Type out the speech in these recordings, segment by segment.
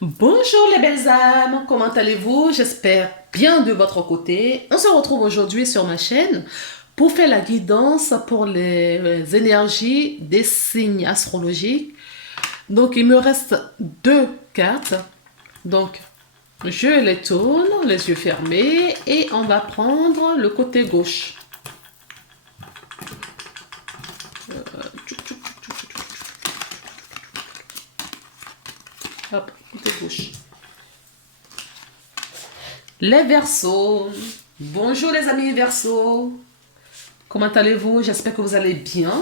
Bonjour les belles âmes, comment allez-vous? J'espère bien de votre côté. On se retrouve aujourd'hui sur ma chaîne pour faire la guidance pour les énergies des signes astrologiques. Donc il me reste deux cartes. Donc je les tourne, les yeux fermés, et on va prendre le côté gauche. Hop, côté gauche. Les Verseaux. Bonjour les amis Verseaux. Comment allez-vous? J'espère que vous allez bien.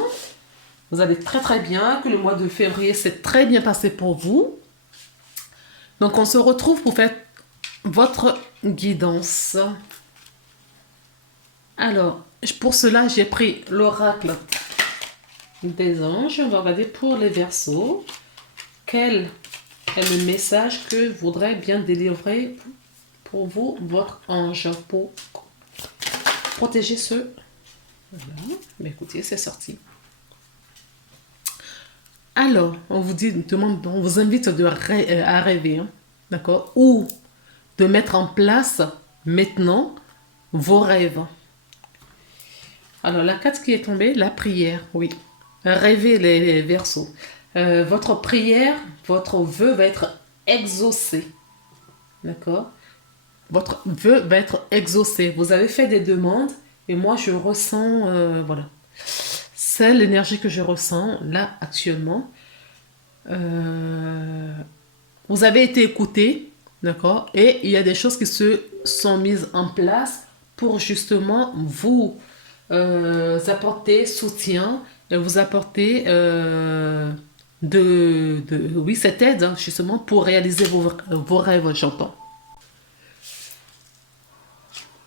Vous allez très très bien, que le mois de février s'est très bien passé pour vous. Donc on se retrouve pour faire votre guidance. Alors, pour cela, j'ai pris l'oracle des anges. On va regarder pour les Verseaux. Quel est le message que voudrait bien délivrer pour vous, votre ange, pour protéger ceux. Voilà. Mais écoutez, c'est sorti. Alors, on vous on vous invite à rêver, hein, d'accord? Ou de mettre en place maintenant vos rêves. Alors, la carte qui est tombée, la prière, oui. Rêvez les Verseaux. Votre prière, votre vœu va être exaucé. D'accord? Votre vœu va être exaucé. Vous avez fait des demandes et moi je ressens, voilà. C'est l'énergie que je ressens là actuellement. Vous avez été écouté, d'accord? Et il y a des choses qui se sont mises en place pour justement vous apporter soutien et vous apporter oui, cette aide, hein, justement pour réaliser vos rêves, j'entends.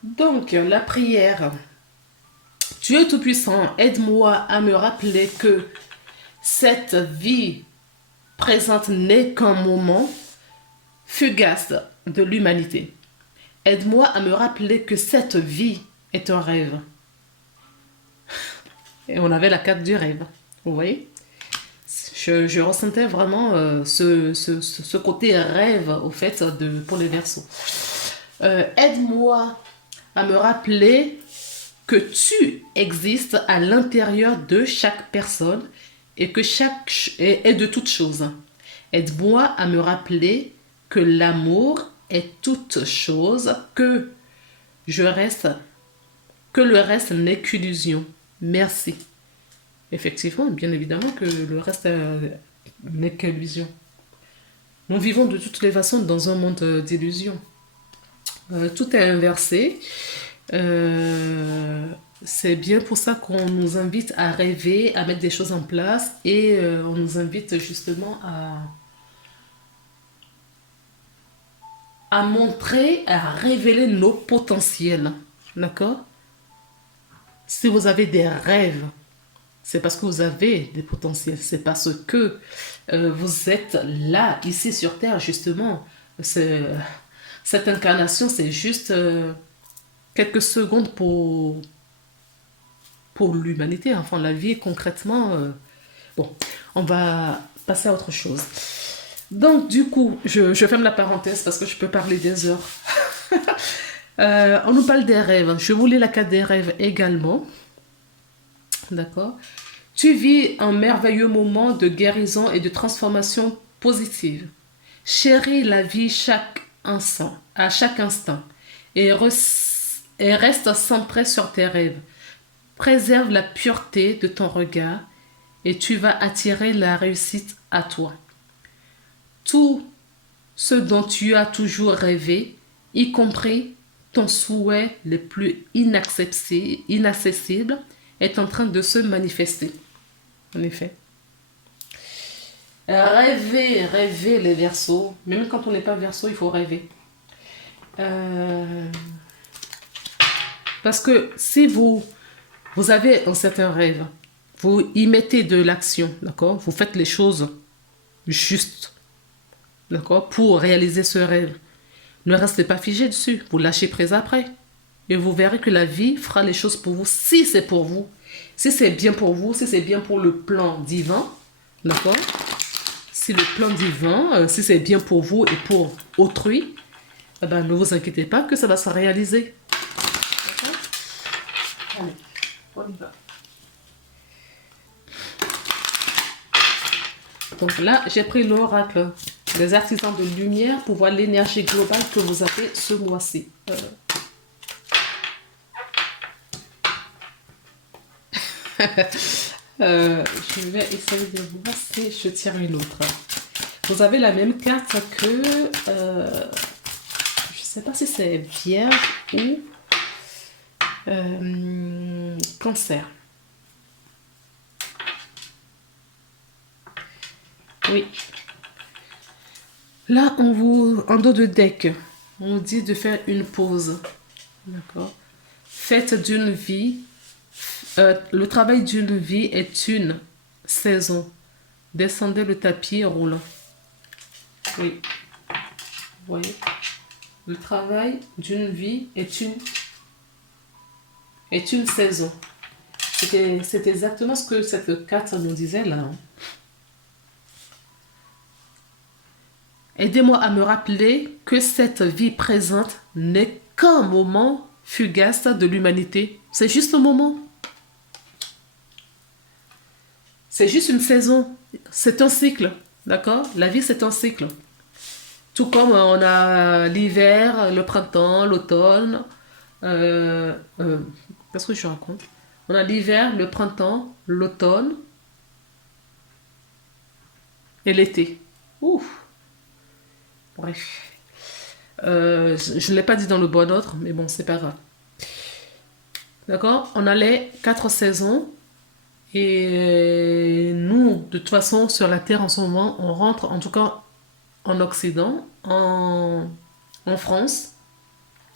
Donc, la prière. Dieu Tout-Puissant, aide-moi à me rappeler que cette vie présente n'est qu'un moment fugace de l'humanité. Aide-moi à me rappeler que cette vie est un rêve. Et on avait la carte du rêve. Vous voyez? Je ressentais vraiment ce côté rêve, au fait, pour les Verseaux. Aide-moi à me rappeler que tu existes à l'intérieur de chaque personne et que chaque est de toute chose. Aide-moi à me rappeler que l'amour est toute chose, que le reste n'est qu'illusion. Merci. Effectivement, bien évidemment que le reste n'est qu'illusion. Nous vivons de toutes les façons dans un monde d'illusions. Tout est inversé. C'est bien pour ça qu'on nous invite à rêver, à mettre des choses en place et on nous invite justement à montrer, à révéler nos potentiels. D'accord? Si vous avez des rêves, c'est parce que vous avez des potentiels. C'est parce que vous êtes là, ici sur Terre, justement. Cette incarnation, c'est juste quelques secondes pour l'humanité. Enfin, la vie, concrètement... bon, on va passer à autre chose. Donc, du coup, je ferme la parenthèse parce que je peux parler des heures. On nous parle des rêves. Je voulais la carte des rêves également. D'accord? Tu vis un merveilleux moment de guérison et de transformation positive. Chéris la vie à chaque instant et reste centré sur tes rêves. Préserve la pureté de ton regard et tu vas attirer la réussite à toi. Tout ce dont tu as toujours rêvé, y compris ton souhait le plus inaccessible, est en train de se manifester. En effet. Rêver les Verseaux. Même quand on n'est pas Verseau, il faut rêver. Parce que si vous avez un certain rêve, vous y mettez de l'action, d'accord? Vous faites les choses justes, d'accord? Pour réaliser ce rêve. Ne restez pas figé dessus, vous lâchez prise après. Et vous verrez que la vie fera les choses pour vous, si c'est pour vous. Si c'est bien pour vous, si c'est bien pour le plan divin, d'accord? si le plan divin, si c'est bien pour vous et pour autrui, eh ben, ne vous inquiétez pas que ça va se réaliser. D'accord? Allez, on y va. Donc là, j'ai pris l'oracle des artisans de lumière pour voir l'énergie globale que vous avez ce mois-ci. Je vais essayer de voir si je tire une autre. Vous avez la même carte que... je ne sais pas si c'est Vierge ou Cancer. Oui. Là, en dos de deck, on dit de faire une pause. D'accord. Faites d'une vie. Le travail d'une vie est une saison. Descendez le tapis roulant. Oui. Vous voyez? Le travail d'une vie est une saison. C'est exactement ce que cette carte nous disait là. Aidez-moi à me rappeler que cette vie présente n'est qu'un moment fugace de l'humanité. C'est juste un moment. C'est juste une saison. C'est un cycle. D'accord? La vie, c'est un cycle. Tout comme on a l'hiver, le printemps, l'automne. Qu'est-ce que je raconte? On a l'hiver, le printemps, l'automne et l'été. Ouf! Bref. Je ne l'ai pas dit dans le bon ordre, mais bon, c'est pas grave. D'accord? On a les 4 saisons. Et nous, de toute façon, sur la Terre en ce moment, on rentre, en tout cas en Occident, en France,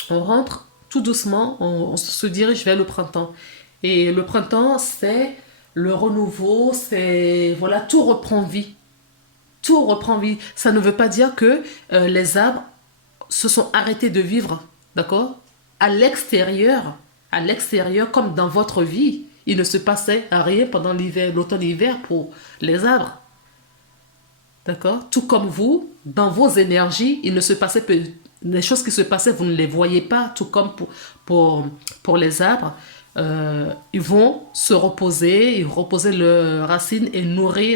on rentre tout doucement, on se dirige vers le printemps. Et le printemps, c'est le renouveau, c'est... Voilà, tout reprend vie. Tout reprend vie. Ça ne veut pas dire que les arbres se sont arrêtés de vivre, d'accord? À l'extérieur, comme dans votre vie, il ne se passait rien pendant l'hiver, l'automne-hiver pour les arbres. D'accord? Tout comme vous, dans vos énergies, il ne se passait peu, les choses qui se passaient, vous ne les voyez pas, tout comme pour les arbres. Ils vont se reposer, reposer leurs racines et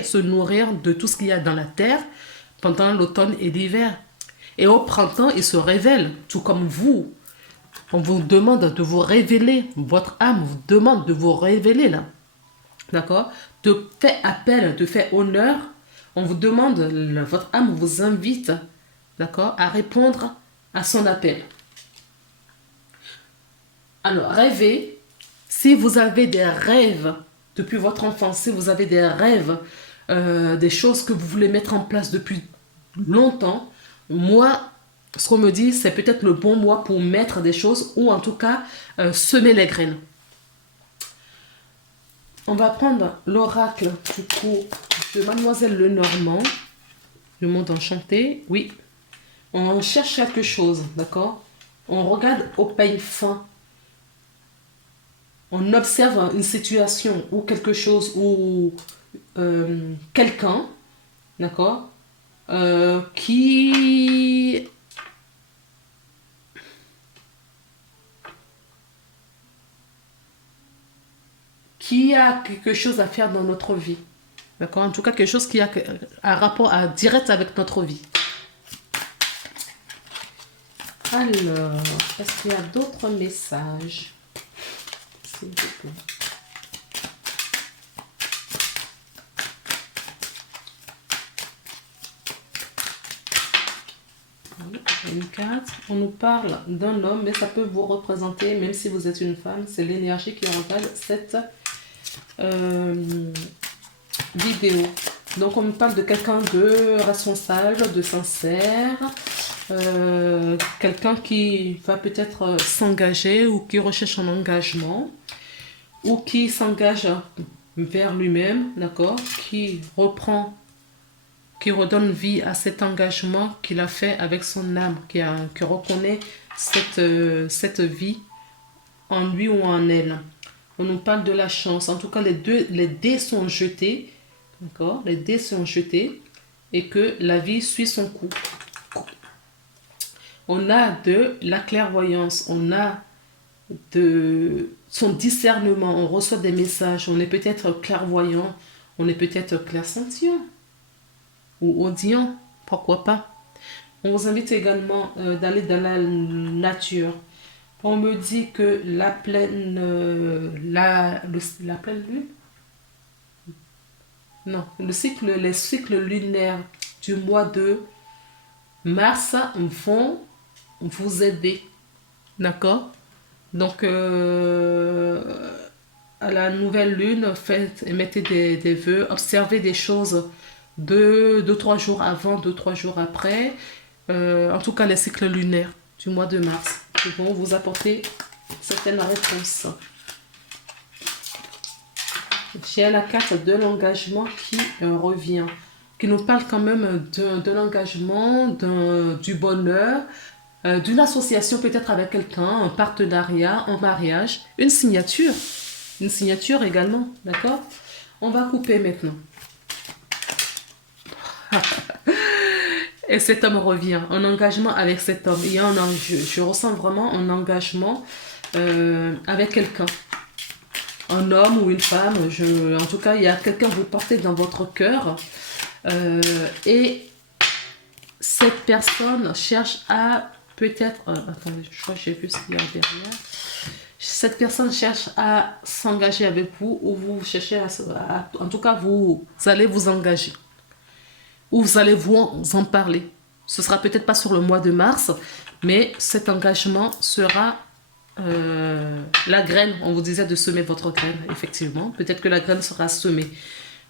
se nourrir de tout ce qu'il y a dans la terre pendant l'automne et l'hiver. Et au printemps, ils se révèlent, tout comme vous. On vous demande de vous révéler, votre âme vous demande de vous révéler là. D'accord? De faire appel, de faire honneur. On vous demande, votre âme vous invite, d'accord, à répondre à son appel. Alors, rêvez. Si vous avez des rêves depuis votre enfance, si vous avez des rêves, des choses que vous voulez mettre en place depuis longtemps, moi, ce qu'on me dit, c'est peut-être le bon mois pour mettre des choses ou en tout cas semer les graines. On va prendre l'oracle du coup de Mademoiselle Lenormand, le monde enchanté. Oui, on cherche quelque chose, d'accord? On regarde au peigne fin. On observe une situation ou quelque chose ou quelqu'un, d'accord, qui a quelque chose à faire dans notre vie. D'accord? En tout cas, quelque chose qui a un rapport direct avec notre vie. Alors, est-ce qu'il y a d'autres messages? S'il vous plaît. Une carte. On nous parle d'un homme, mais ça peut vous représenter, même si vous êtes une femme. C'est l'énergie qui regale cette vidéo. Donc, on me parle de quelqu'un de responsable, de sincère, quelqu'un qui va peut-être s'engager ou qui recherche un engagement ou qui s'engage vers lui-même, d'accord, qui redonne vie à cet engagement qu'il a fait avec son âme, qui reconnaît cette vie en lui ou en elle. On nous parle de la chance. En tout cas, les dés sont jetés. D'accord? Les dés sont jetés. et que la vie suit son cours. On a de la clairvoyance, on a de son discernement, on reçoit des messages, on est peut-être clairvoyant, on est peut-être clairsentient ou audient, pourquoi pas. On vous invite également d'aller dans la nature. On me dit que la pleine, la pleine lune, non, les cycles lunaires du mois de mars vont vous aider, d'accord? Donc, à la nouvelle lune, émettez des vœux, observez des choses 2-3 jours avant, 2-3 jours après. En tout cas, les cycles lunaires du mois de mars vont vous apporter certaines réponses. J'ai la carte de l'engagement qui revient, qui nous parle quand même de l'engagement, du bonheur, d'une association peut-être avec quelqu'un, un partenariat, un mariage, une signature également, d'accord? On va couper maintenant. Et cet homme revient, un engagement avec cet homme. Il y a je ressens vraiment un engagement avec quelqu'un. Un homme ou une femme, en tout cas, il y a quelqu'un que vous portez dans votre cœur. Et cette personne cherche à peut-être... attendez, je crois que j'ai vu ce qu'il y a derrière. Cette personne cherche à s'engager avec vous ou vous cherchez en tout cas, vous allez vous engager. Ou vous allez vous en parler. Ce sera peut-être pas sur le mois de mars, mais cet engagement sera la graine. On vous disait de semer votre graine, effectivement. Peut-être que la graine sera semée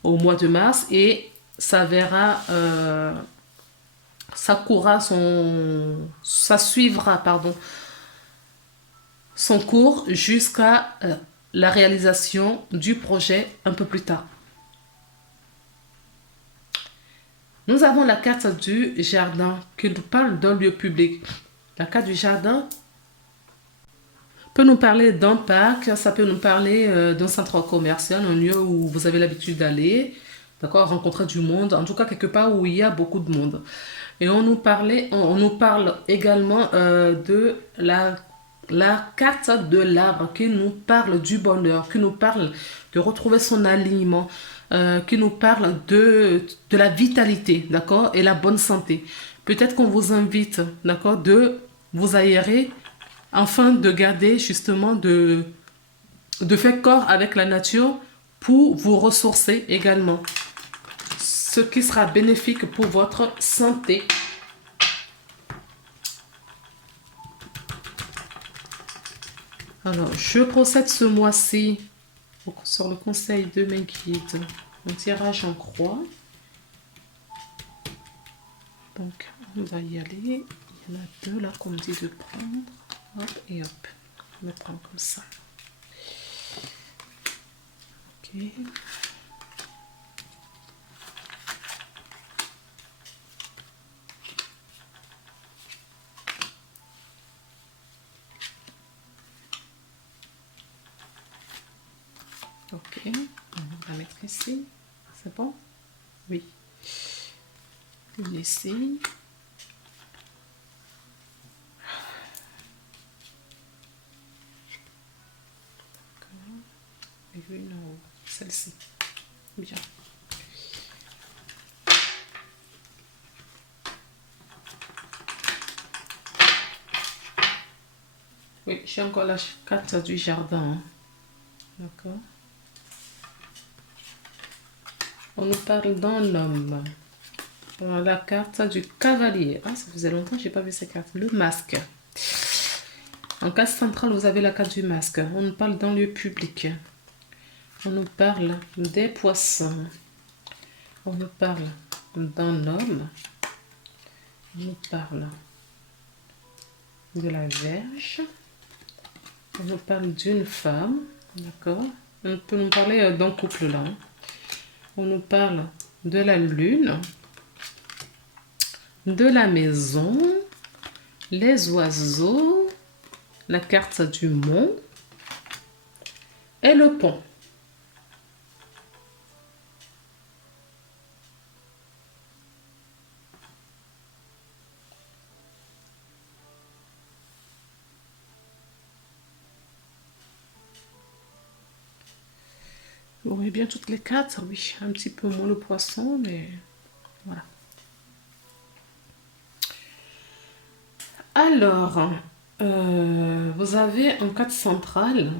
au mois de mars et ça verra, ça suivra, pardon, son cours jusqu'à la réalisation du projet un peu plus tard. Nous avons la carte du jardin qui nous parle d'un lieu public. La carte du jardin peut nous parler d'un parc, ça peut nous parler d'un centre commercial, un lieu où vous avez l'habitude d'aller, d'accord, rencontrer du monde, en tout cas quelque part où il y a beaucoup de monde. Et on nous parle également de la carte de l'arbre qui nous parle du bonheur, qui nous parle de retrouver son alignement, qui nous parle de la vitalité, d'accord, et la bonne santé. Peut-être qu'on vous invite, d'accord, de vous aérer afin de garder justement, de faire corps avec la nature pour vous ressourcer également. Ce qui sera bénéfique pour votre santé. Alors, je procède ce mois-ci sur le conseil de mes guides. Un tirage en croix. Donc, on va y aller. Il y en a 2 là qu'on me dit de prendre. Hop et hop. Je vais prendre comme ça. Ok. Ok, on va mettre ici. C'est bon? Oui. Une ici. Et une en haut. Celle-ci. Bien. Oui, j'ai encore la carte du jardin. Hein. D'accord. On nous parle d'un homme. On a la carte du cavalier. Ah, ça faisait longtemps que je n'ai pas vu cette carte. Le masque. En case centrale, vous avez la carte du masque. On nous parle d'un lieu public. On nous parle des poissons. On nous parle d'un homme. On nous parle de la Vierge. On nous parle d'une femme. D'accord. On peut nous parler d'un couple là. On nous parle de la lune, de la maison, les oiseaux, la carte du mont et le pont. Oui, bien toutes les quatre, oui. Un petit peu moins le poisson, mais voilà. Alors, vous avez en carte centrale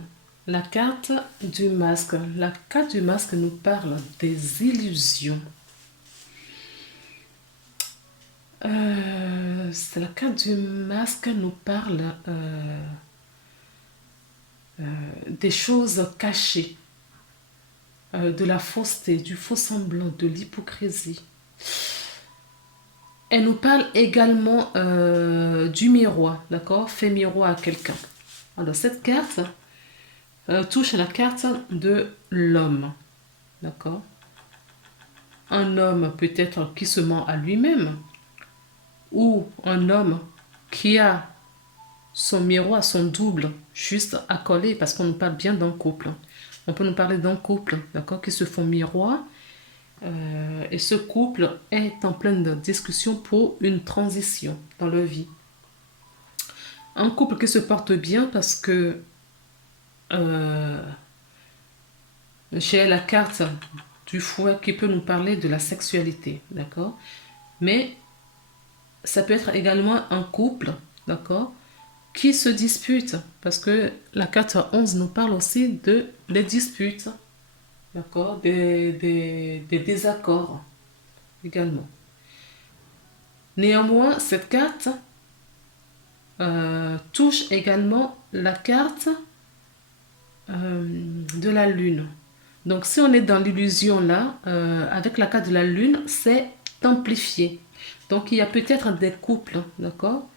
la carte du masque. La carte du masque nous parle des illusions. La carte du masque nous parle des choses cachées, de la fausseté, du faux semblant, de l'hypocrisie. Elle nous parle également du miroir, d'accord? Fait miroir à quelqu'un. Alors, cette carte touche à la carte de l'homme, d'accord? Un homme peut-être qui se ment à lui-même, ou un homme qui a son miroir, son double, juste à coller, parce qu'on nous parle bien d'un couple. On peut nous parler d'un couple, d'accord, qui se font miroir, et ce couple est en pleine discussion pour une transition dans leur vie. Un couple qui se porte bien parce que j'ai la carte du fouet qui peut nous parler de la sexualité, d'accord? Mais ça peut être également un couple, d'accord, qui se dispute, parce que la carte 11 nous parle aussi des disputes, d'accord, des désaccords également. Néanmoins, cette carte touche également la carte de la lune. Donc si on est dans l'illusion là, avec la carte de la lune, c'est amplifié. Donc il y a peut-être des couples, d'accord,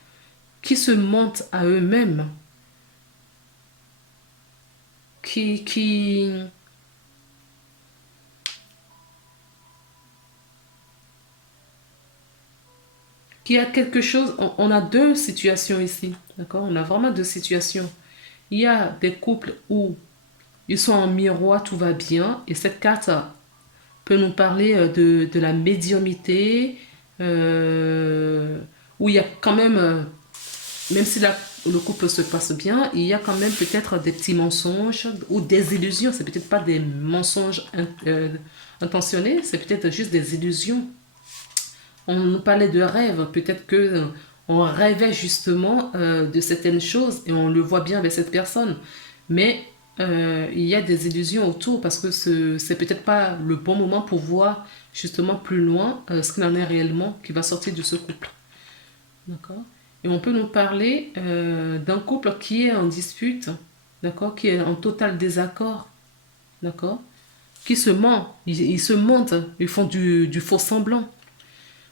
qui se mentent à eux-mêmes, qui a quelque chose, on a deux situations ici, d'accord, on a vraiment deux situations. Il y a des couples où ils sont en miroir, tout va bien, et cette carte peut nous parler de la médiumnité, où il y a quand même, même si le couple se passe bien, il y a quand même peut-être des petits mensonges ou des illusions. C'est peut-être pas des mensonges intentionnés, c'est peut-être juste des illusions. On nous parlait de rêve, peut-être que on rêvait justement de certaines choses et on le voit bien avec cette personne. Mais il y a des illusions autour parce que c'est peut-être pas le bon moment pour voir justement plus loin ce qu'il en est réellement qui va sortir de ce couple. D'accord? Et on peut nous parler d'un couple qui est en dispute, d'accord? Qui est en total désaccord, d'accord? Qui se ment, ils se mentent, ils font du faux semblant.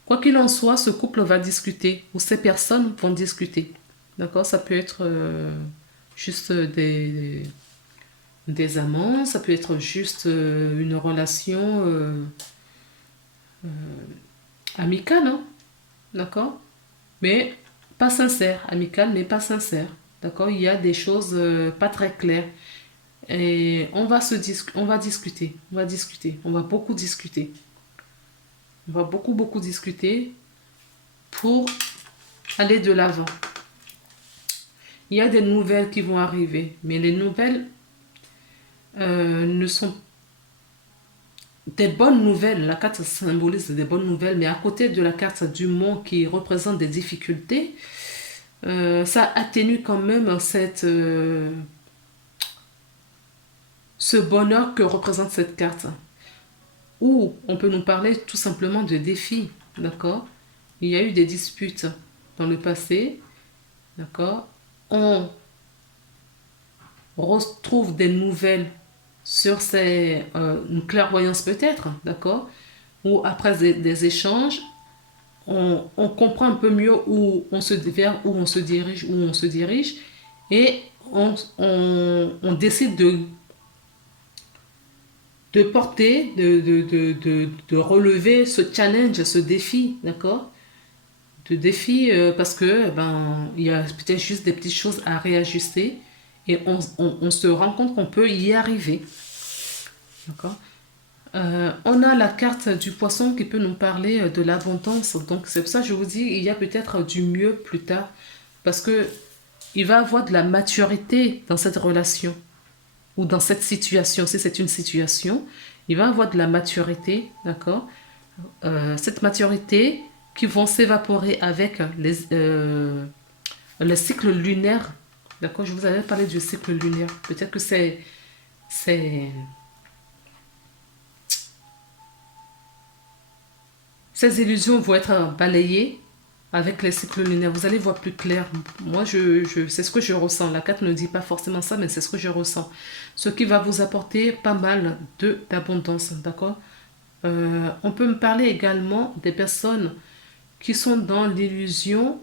Quoi qu'il en soit, ce couple va discuter, ou ces personnes vont discuter. D'accord? Ça peut être juste des amants, ça peut être juste une relation amicale, hein? D'accord? Mais pas sincère, amicale, mais pas sincère. D'accord? Il y a des choses pas très claires. Et on va discuter, on va beaucoup discuter. On va beaucoup discuter pour aller de l'avant. Il y a des nouvelles qui vont arriver, mais les nouvelles ne sont des bonnes nouvelles. La carte symbolise des bonnes nouvelles, mais à côté de la carte du monde qui représente des difficultés, ça atténue quand même ce bonheur que représente cette carte. Ou on peut nous parler tout simplement de défis, d'accord? Il y a eu des disputes dans le passé, d'accord? On retrouve des nouvelles sur une clairvoyance peut-être, d'accord? Ou après des échanges, on comprend un peu mieux vers où on se dirige, et on décide de porter, de relever ce challenge, ce défi, d'accord? De défi parce que il y a peut-être juste des petites choses à réajuster et on se rend compte qu'on peut y arriver, d'accord? On a la carte du poisson qui peut nous parler de l'abondance, donc c'est pour ça que je vous dis il y a peut-être du mieux plus tard parce que il va avoir de la maturité dans cette relation, ou dans cette situation, si c'est une situation, il va avoir de la maturité, d'accord? Cette maturité qui vont s'évaporer avec le cycle lunaire, d'accord? Je vous avais parlé du cycle lunaire. Peut-être que c'est, ces illusions vont être balayées avec les cycles lunaires. Vous allez voir plus clair. Moi, c'est ce que je ressens. La carte ne dit pas forcément ça, mais c'est ce que je ressens. Ce qui va vous apporter pas mal d'abondance, d'accord? On peut me parler également des personnes qui sont dans l'illusion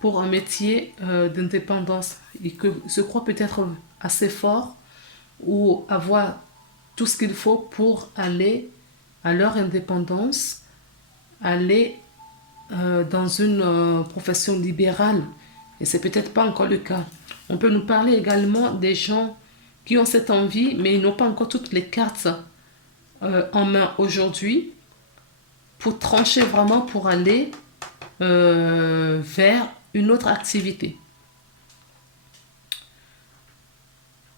pour un métier d'indépendance et que se croient peut-être assez forts ou avoir tout ce qu'il faut pour aller à leur indépendance, aller dans une profession libérale. Et c'est peut-être pas encore le cas. On peut nous parler également des gens qui ont cette envie, mais ils n'ont pas encore toutes les cartes en main aujourd'hui pour trancher vraiment pour aller vers une autre activité.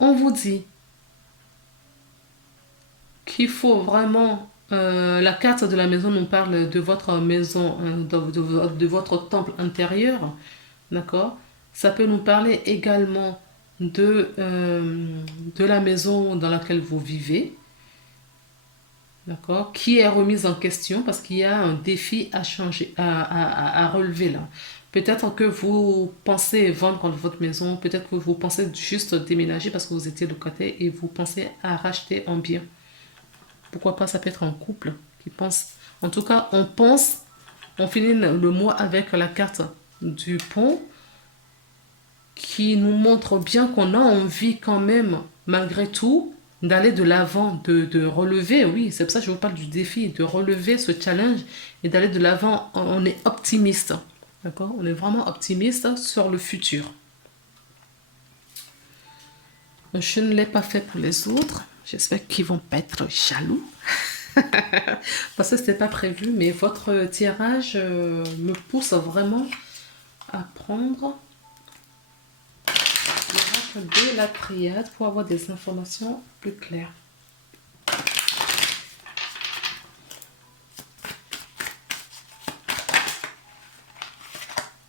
On vous dit qu'il faut vraiment... la carte de la maison nous parle de votre maison, de votre temple intérieur, d'accord? Ça peut nous parler également de la maison dans laquelle vous vivez, d'accord? Qui est remise en question parce qu'il y a un défi à changer, à relever là. Peut-être que vous pensez vendre votre maison, peut-être que vous pensez juste déménager parce que vous étiez locataire et vous pensez à racheter un bien. Pourquoi pas, ça peut être un couple qui pense. En tout cas, on finit le mois avec la carte du pont qui nous montre bien qu'on a envie quand même, malgré tout, d'aller de l'avant, de relever, oui, c'est pour ça que je vous parle du défi, de relever ce challenge et d'aller de l'avant. On est optimiste, d'accord? On est vraiment optimiste sur le futur. Je ne l'ai pas fait pour les autres. J'espère qu'ils vont pas être jaloux. Parce que ce n'était pas prévu, mais votre tirage me pousse vraiment à prendre l'oracle de la triade pour avoir des informations plus claires.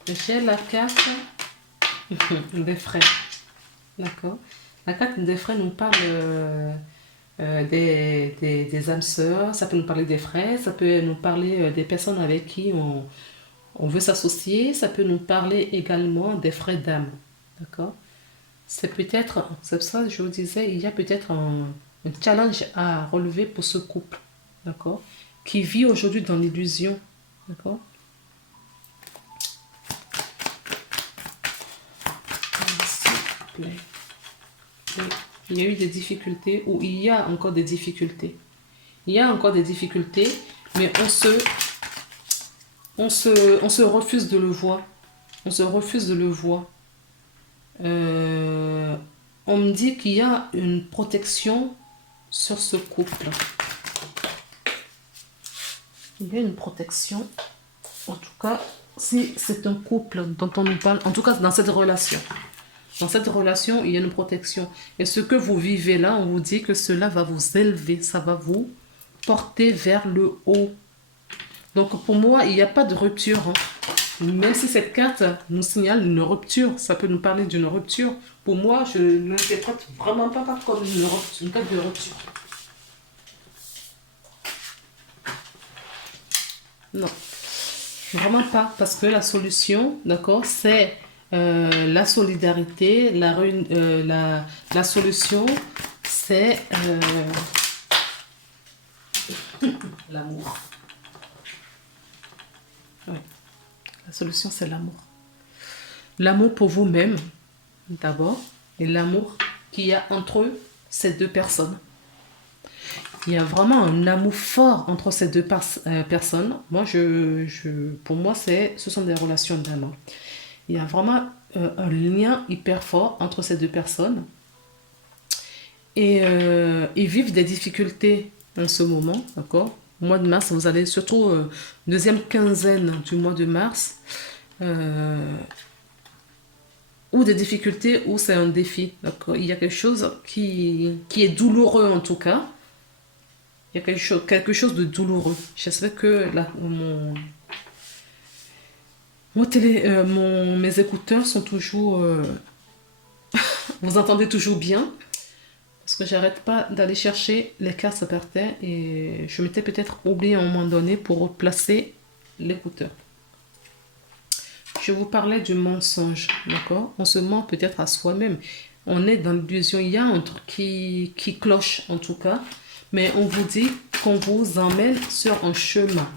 J'ai la carte des frais. D'accord? La carte des frais nous parle des âmes sœurs, ça peut nous parler des frères, ça peut nous parler des personnes avec qui on veut s'associer, ça peut nous parler également des frais d'âme. D'accord? C'est pour ça que je vous disais, il y a peut-être un challenge à relever pour ce couple. D'accord? Qui vit aujourd'hui dans l'illusion. D'accord? S'il vous plaît. Il y a eu des difficultés ou il y a encore des difficultés. Il y a encore des difficultés, mais on se refuse de le voir. On se refuse de le voir. On me dit qu'il y a une protection sur ce couple. Il y a une protection. En tout cas, si c'est un couple dont on nous parle, en tout cas dans cette relation. Dans cette relation, il y a une protection. Et ce que vous vivez là, on vous dit que cela va vous élever, ça va vous porter vers le haut. Donc pour moi, il n'y a pas de rupture. Hein. Même si cette carte nous signale une rupture, ça peut nous parler d'une rupture. Pour moi, je ne l'interprète vraiment pas comme une carte de rupture. Non, vraiment pas. Parce que la solution, d'accord, c'est... la solidarité, la solution, c'est l'amour. Oui. La solution, c'est l'amour. L'amour pour vous-même, d'abord, et l'amour qu'il y a entre ces deux personnes. Il y a vraiment un amour fort entre ces deux personnes. Moi, pour moi, ce sont des relations d'amour. Il y a vraiment un lien hyper fort entre ces deux personnes. Et ils vivent des difficultés en ce moment, d'accord? Au mois de mars, vous allez surtout deuxième quinzaine du mois de mars. ou des difficultés ou c'est un défi. Donc, il y a quelque chose qui est douloureux en tout cas. Il y a quelque chose de douloureux. J'espère que mes écouteurs sont toujours... vous entendez toujours bien. Parce que j'arrête pas d'aller chercher les cartes par terre et je m'étais peut-être oublié à un moment donné pour replacer l'écouteur. Je vous parlais du mensonge, d'accord? On se ment peut-être à soi-même. On est dans l'illusion. Il y a un truc qui cloche en tout cas. Mais on vous dit qu'on vous emmène sur un chemin.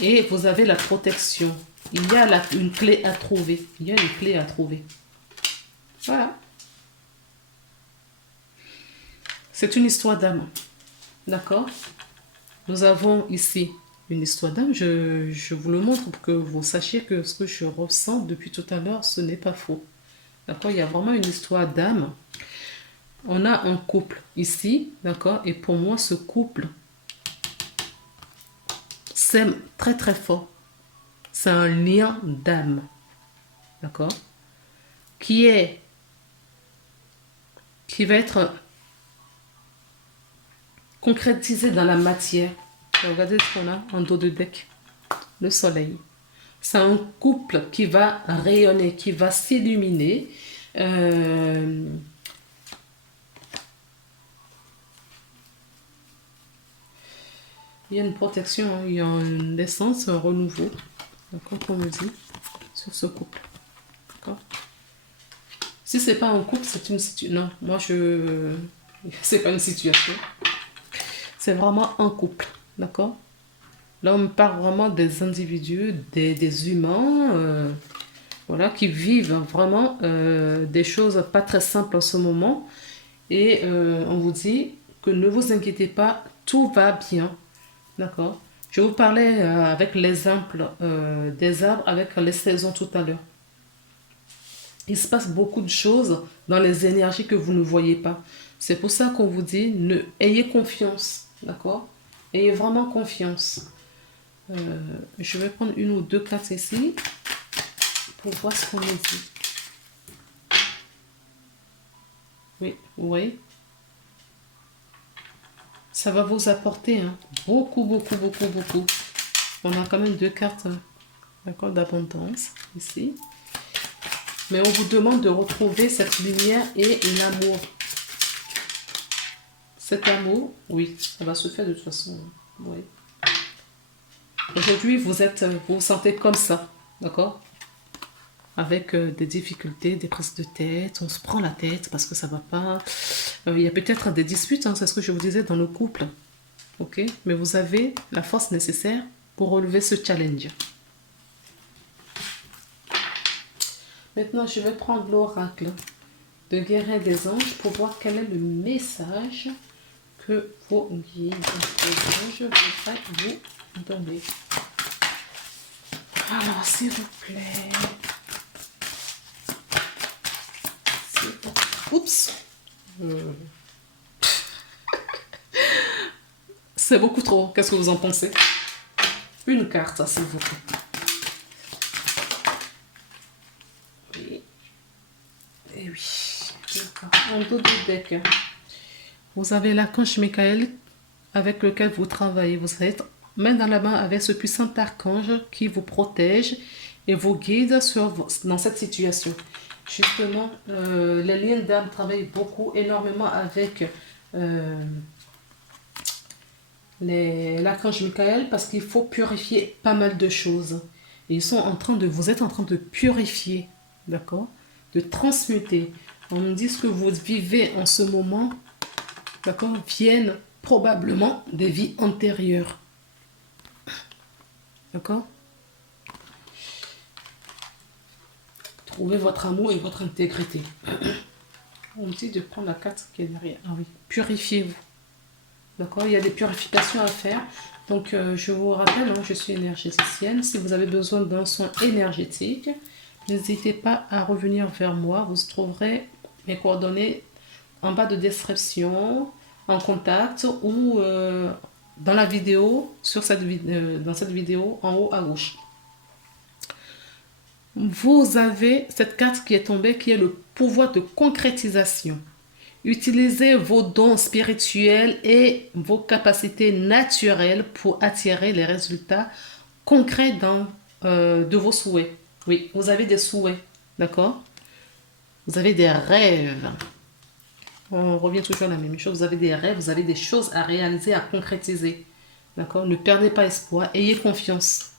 Et vous avez la protection. Il y a une clé à trouver. Il y a une clé à trouver. Voilà. C'est une histoire d'âme. D'accord? Nous avons ici une histoire d'âme. Je vous le montre pour que vous sachiez que ce que je ressens depuis tout à l'heure, ce n'est pas faux. D'accord? Il y a vraiment une histoire d'âme. On a un couple ici, d'accord? Et pour moi, ce couple s'aime très très fort. C'est un lien d'âme, d'accord? Qui va être concrétisé dans la matière. Regardez ce qu'on a en dos de deck. Le soleil. C'est un couple qui va rayonner, qui va s'illuminer. Il y a une protection, hein, il y a une naissance, un renouveau. D'accord, qu'on me dit sur ce couple. D'accord. Si c'est pas un couple, c'est une situation. Non, moi je. C'est pas une situation. C'est vraiment un couple. D'accord. Là, on me parle vraiment des individus, des humains, voilà, qui vivent vraiment des choses pas très simples en ce moment. Et on vous dit que ne vous inquiétez pas, tout va bien. D'accord. Je vous parlais avec l'exemple des arbres, avec les saisons tout à l'heure. Il se passe beaucoup de choses dans les énergies que vous ne voyez pas. C'est pour ça qu'on vous dit, ayez confiance. D'accord. Ayez vraiment confiance. Je vais prendre une ou deux cartes ici pour voir ce qu'on nous dit. Oui, vous voyez. Ça va vous apporter hein, beaucoup, beaucoup, beaucoup, beaucoup. On a quand même deux cartes d'abondance ici. Mais on vous demande de retrouver cette lumière et l'amour. Cet amour, oui, ça va se faire de toute façon. Oui. Aujourd'hui, vous vous sentez comme ça, d'accord? Avec des difficultés, des prises de tête, on se prend la tête parce que ça va pas. Il y a peut-être des disputes, hein, c'est ce que je vous disais dans le couple, ok? Mais vous avez la force nécessaire pour relever ce challenge. Maintenant, je vais prendre l'oracle de Guérin des Anges pour voir quel est le message que vos guides je voudrais vous donner. Alors, s'il vous plaît. Oups. C'est beaucoup trop. Qu'est-ce que vous en pensez? Une carte, s'il vous plaît. Oui. Et oui. D'accord. En dos du deck. Vous avez l'archange Michael avec lequel vous travaillez. Vous êtes main dans la main avec ce puissant archange qui vous protège et vous guide dans cette situation. Justement, les liens d'âme travaillent beaucoup, énormément avec l'archange Michael parce qu'il faut purifier pas mal de choses. Et vous êtes en train de purifier, d'accord? De transmuter. On me dit ce que vous vivez en ce moment, d'accord, viennent probablement des vies antérieures. D'accord? Trouvez votre amour et votre intégrité. On me dit de prendre la carte qui est derrière. Ah oui, purifiez-vous. D'accord? Il y a des purifications à faire. Donc, je vous rappelle, hein, je suis énergéticienne. Si vous avez besoin d'un soin énergétique, n'hésitez pas à revenir vers moi. Vous trouverez mes coordonnées en bas de description, en contact ou dans la vidéo, dans cette vidéo, en haut à gauche. Vous avez cette carte qui est tombée, qui est le pouvoir de concrétisation. Utilisez vos dons spirituels et vos capacités naturelles pour attirer les résultats concrets de vos souhaits. Oui, vous avez des souhaits, d'accord? Vous avez des rêves. On revient toujours à la même chose. Vous avez des rêves, vous avez des choses à réaliser, à concrétiser. D'accord? Ne perdez pas espoir, ayez confiance.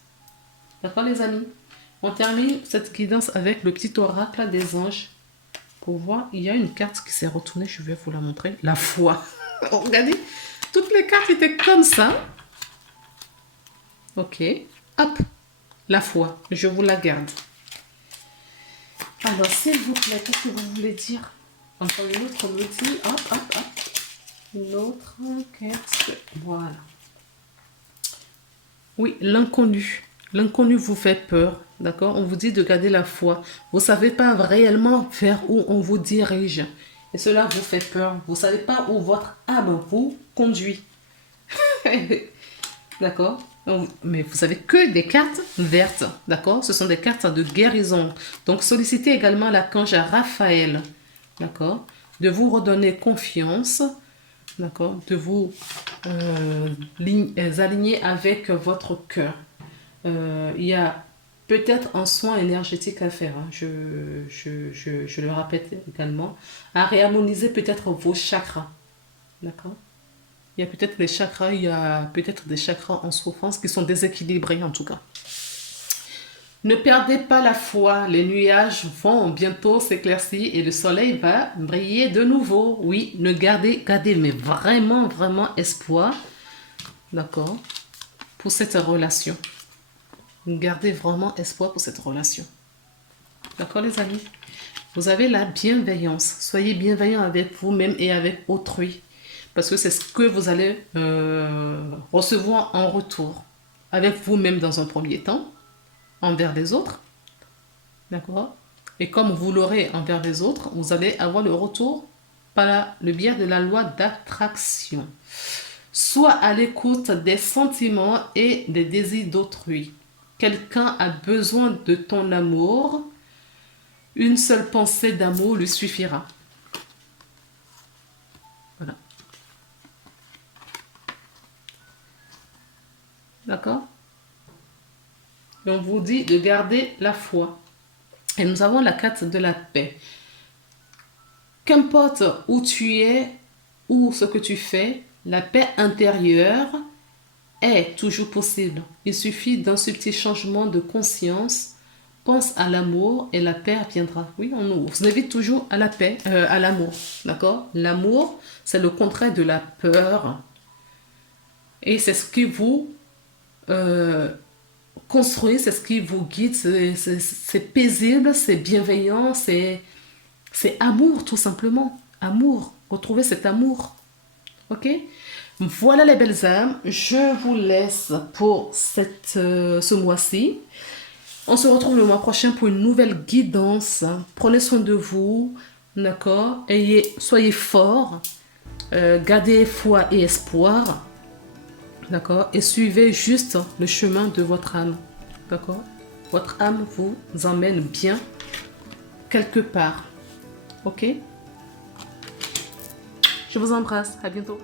D'accord, les amis? On termine cette guidance avec le petit oracle des anges. Pour voir, il y a une carte qui s'est retournée, je vais vous la montrer. La foi. Regardez, toutes les cartes étaient comme ça. Ok, hop, la foi, je vous la garde. Alors, s'il vous plaît, qu'est-ce que vous voulez dire? Encore une autre, on me dit, hop, hop, hop. Une autre carte, voilà. Oui, l'inconnu. L'inconnu vous fait peur, d'accord? On vous dit de garder la foi. Vous ne savez pas réellement vers où on vous dirige. Et cela vous fait peur. Vous ne savez pas où votre âme vous conduit. D'accord? Mais vous savez que des cartes vertes, d'accord? Ce sont des cartes de guérison. Donc, sollicitez également l'archange Raphaël, d'accord? De vous redonner confiance, d'accord? De vous aligner avec votre cœur. Il y a peut-être un soin énergétique à faire, hein. Je le répète également, à réharmoniser peut-être vos chakras, d'accord? Il y a peut-être des chakras, il y a peut-être des chakras en souffrance qui sont déséquilibrés en tout cas. Ne perdez pas la foi, les nuages vont bientôt s'éclaircir et le soleil va briller de nouveau. Oui, gardez mais vraiment, vraiment espoir, d'accord, pour cette relation. Gardez vraiment espoir pour cette relation. D'accord, les amis? Vous avez la bienveillance. Soyez bienveillant avec vous-même et avec autrui. Parce que c'est ce que vous allez recevoir en retour. Avec vous-même dans un premier temps, envers les autres. D'accord? Et comme vous l'aurez envers les autres, vous allez avoir le retour par le biais de la loi d'attraction. Sois à l'écoute des sentiments et des désirs d'autrui. Quelqu'un a besoin de ton amour. Une seule pensée d'amour lui suffira. Voilà. D'accord? Et on vous dit de garder la foi. Et nous avons la carte de la paix. Qu'importe où tu es ou ce que tu fais, la paix intérieure est toujours possible. Il suffit d'un subtil changement de conscience. Pense à l'amour et la paix viendra. Oui, on vous invite toujours à la paix, à l'amour. D'accord? L'amour, c'est le contraire de la peur. Et c'est ce qui vous construit, c'est ce qui vous guide. C'est paisible, c'est bienveillant, c'est amour tout simplement. Amour. Retrouvez cet amour. Ok? Voilà les belles âmes. Je vous laisse pour ce mois-ci. On se retrouve le mois prochain pour une nouvelle guidance. Prenez soin de vous, d'accord? Soyez forts, gardez foi et espoir, d'accord? Et suivez juste le chemin de votre âme, d'accord? Votre âme vous emmène bien quelque part, ok? Je vous embrasse, à bientôt.